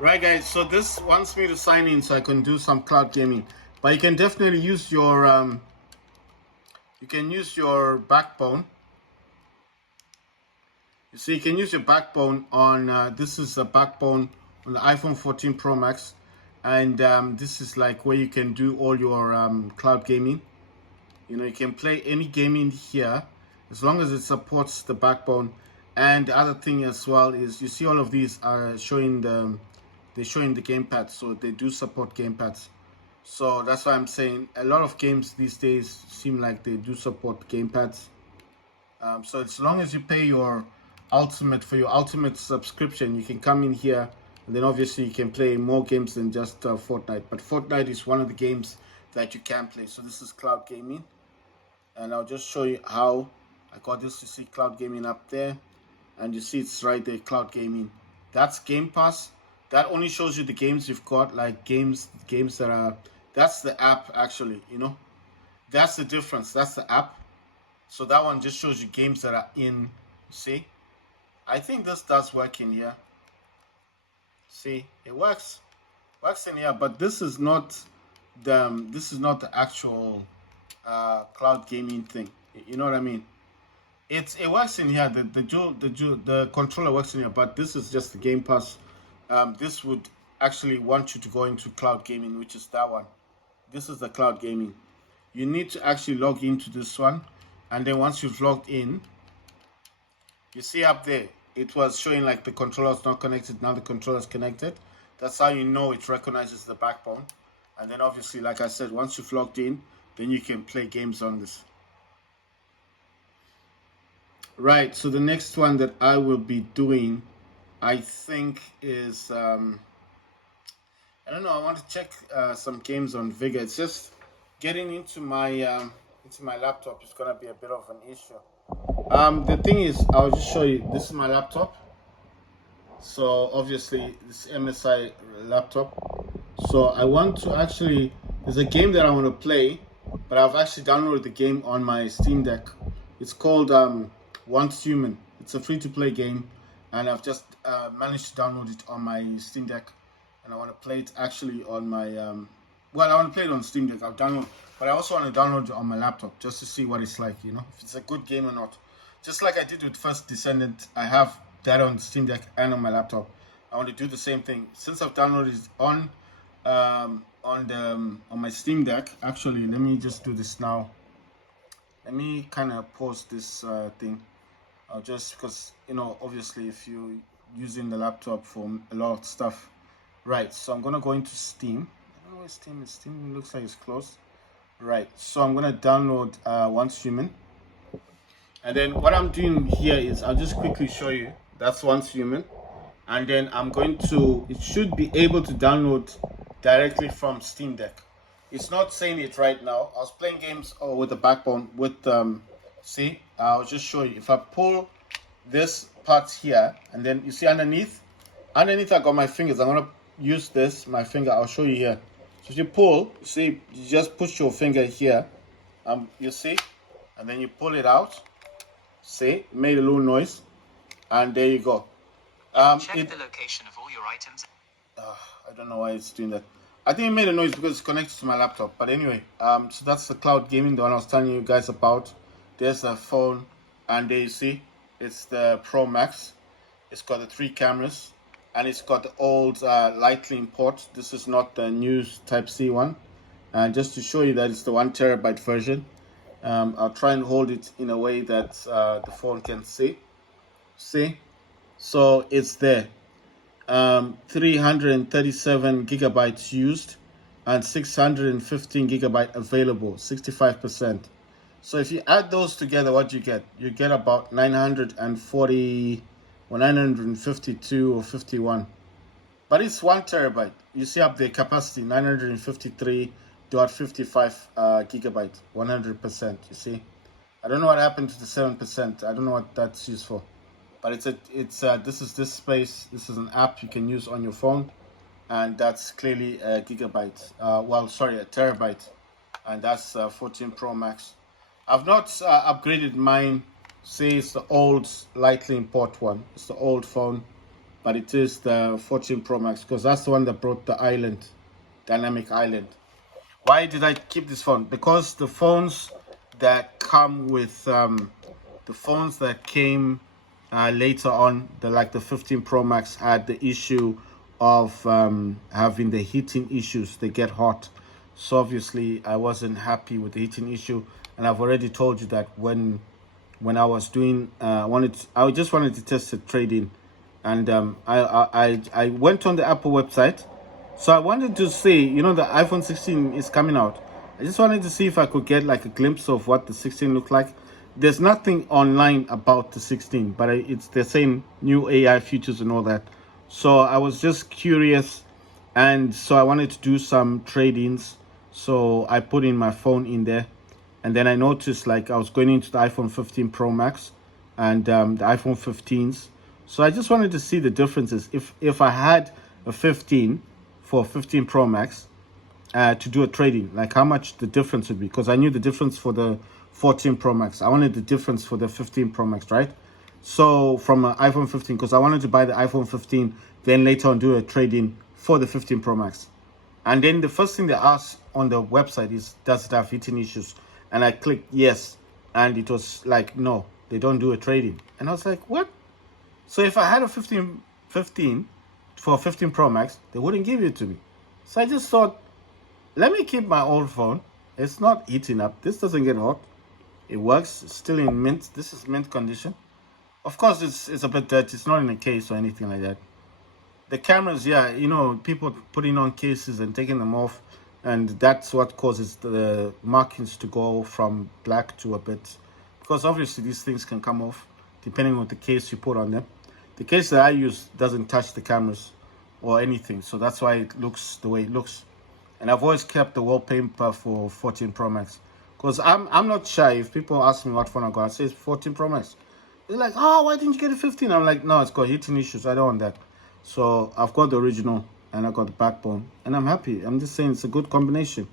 Right, guys. So this wants me to sign in so I can do some cloud gaming. But you can definitely use your backbone. You see, you can use your backbone on this is a backbone on the iPhone 14 Pro Max, and this is like where you can do all your cloud gaming. You know, you can play any game in here as long as it supports the backbone. And the other thing as well is you see all of these are showing they're showing the gamepad, so they do support gamepads. So that's why I'm saying a lot of games these days seem like they do support gamepads. So as long as you pay your ultimate subscription, you can come in here, and then obviously you can play more games than just Fortnite. But Fortnite is one of the games that you can play. So this is cloud gaming, and I'll just show you how I got this. You see cloud gaming up there, and you see it's right there, cloud gaming. That's Game Pass. That only shows you the games you've got, like games that are. That's the app actually. You know, that's the difference. That's the app. So that one just shows you games that are in. See, I think this does work in here. See, it works in here, but this is not the actual cloud gaming thing. You know what I mean? It works in here. The controller works in here, but this is just the Game Pass. This would actually want you to go into cloud gaming, which is that one. This is the cloud gaming. You need to actually log into this one, and then once you've logged in, you see up there it was showing like the controller is not connected. Now the controller is connected. That's how you know it recognizes the backbone. And then obviously, like I said, once you've logged in, then you can play games on this. Right, so the next one that I will be doing, I think is I don't know. I want to check some games on Vigor. It's just getting into my laptop is gonna be a bit of an issue. The thing is, I'll just show you. This is my laptop. So obviously, this MSI laptop. So I want to actually. There's a game that I want to play, but I've actually downloaded the game on my Steam Deck. It's called Once Human. It's a free-to-play game, and I've just managed to download it on my Steam Deck, and I want to play it actually on my well, I want to play it on Steam Deck. I'll download, but I also want to download it on my laptop just to see what it's like. You know, if it's a good game or not. Just like I did with First Descendant, I have that on Steam Deck and on my laptop. I want to do the same thing since I've downloaded it on my Steam Deck. Actually, let me just do this now. Let me kind of pause this thing. Just because, you know, obviously if you're using the laptop for a lot of stuff. Right, so I'm gonna go into Steam. I don't know where Steam is. Steam looks like it's closed. Right, so I'm gonna download Once Human. And then what I'm doing here is I'll just quickly show you. That's Once Human. And then I'm going to, it should be able to download directly from Steam Deck. It's not saying it right now. I was playing games with the backbone with see, I'll just show you. If I pull this part here, and then you see underneath I got my fingers. I'm gonna use this, my finger. I'll show you here. So if you pull, you see, you just push your finger here, you see, and then you pull it out. See, it made a little noise, and there you go. Check the location of all your items. I don't know why it's doing that. I think it made a noise because it's connected to my laptop. But anyway, so that's the cloud gaming, the one I was telling you guys about. There's the phone, and there you see, it's the Pro Max. It's got the 3 cameras, and it's got the old Lightning port. This is not the new Type-C one. And just to show you that it's the 1 terabyte version, I'll try and hold it in a way that the phone can see. See? So it's there. 337 gigabytes used and 615 gigabyte available, 65%. So if you add those together, what you get? You get about 940 or 952 or 51. But it's 1 terabyte. You see up there capacity 953.55 gigabyte, 100%. You see, I don't know what happened to the 7%. I don't know what that's used for. But this is this space. This is an app you can use on your phone, and that's clearly a gigabyte. A terabyte, and that's 14 Pro Max. I've not upgraded mine. Say it's the old Lightning port one. It's the old phone, but it is the 14 Pro Max because that's the one that brought the island, dynamic island. Why did I keep this phone? Because the phones that come with the phones that came later on, the 15 Pro Max had the issue of having the heating issues. They get hot, so obviously I wasn't happy with the heating issue, and I've already told you that when I was doing I just wanted to test the trade-in, and I went on the Apple website. So I wanted to see, you know, the iPhone 16 is coming out. I just wanted to see if I could get like a glimpse of what the 16 looked like. There's nothing online about the 16, but they're saying new AI features and all that. So I was just curious, and so I wanted to do some trade-ins. So I put in my phone in there, and then I noticed like I was going into the iPhone 15 Pro Max and the iPhone 15s. So I just wanted to see the differences. If I had a 15 for 15 Pro Max to do a trading, like how much the difference would be, because I knew the difference for the 14 Pro Max. I wanted the difference for the 15 Pro Max, right? So from an iPhone 15, because I wanted to buy the iPhone 15, then later on do a trading for the 15 Pro Max. And then the first thing they ask on the website is, does it have heating issues? And I clicked yes, and it was like, no, they don't do a trading. And I was like, what? So if I had a 15 for 15 Pro Max, they wouldn't give it to me. So I just thought, let me keep my old phone. It's not heating up. This doesn't get hot. It works. It's still in mint. This is mint condition. Of course, it's a bit dirty. It's not in a case or anything like that. The cameras, yeah, you know, people putting on cases and taking them off, and that's what causes the markings to go from black to a bit, because obviously these things can come off depending on the case you put on them. The case that I use doesn't touch the cameras or anything, so that's why it looks the way it looks. And I've always kept the wallpaper for 14 Pro Max, because I'm not shy. If people ask me what phone I got, I say it's 14 Pro Max. They're like, oh, why didn't you get a 15? I'm like, no, it's got heating issues. I don't want that. So I've got the original and I got the backbone, and I'm happy. I'm just saying it's a good combination.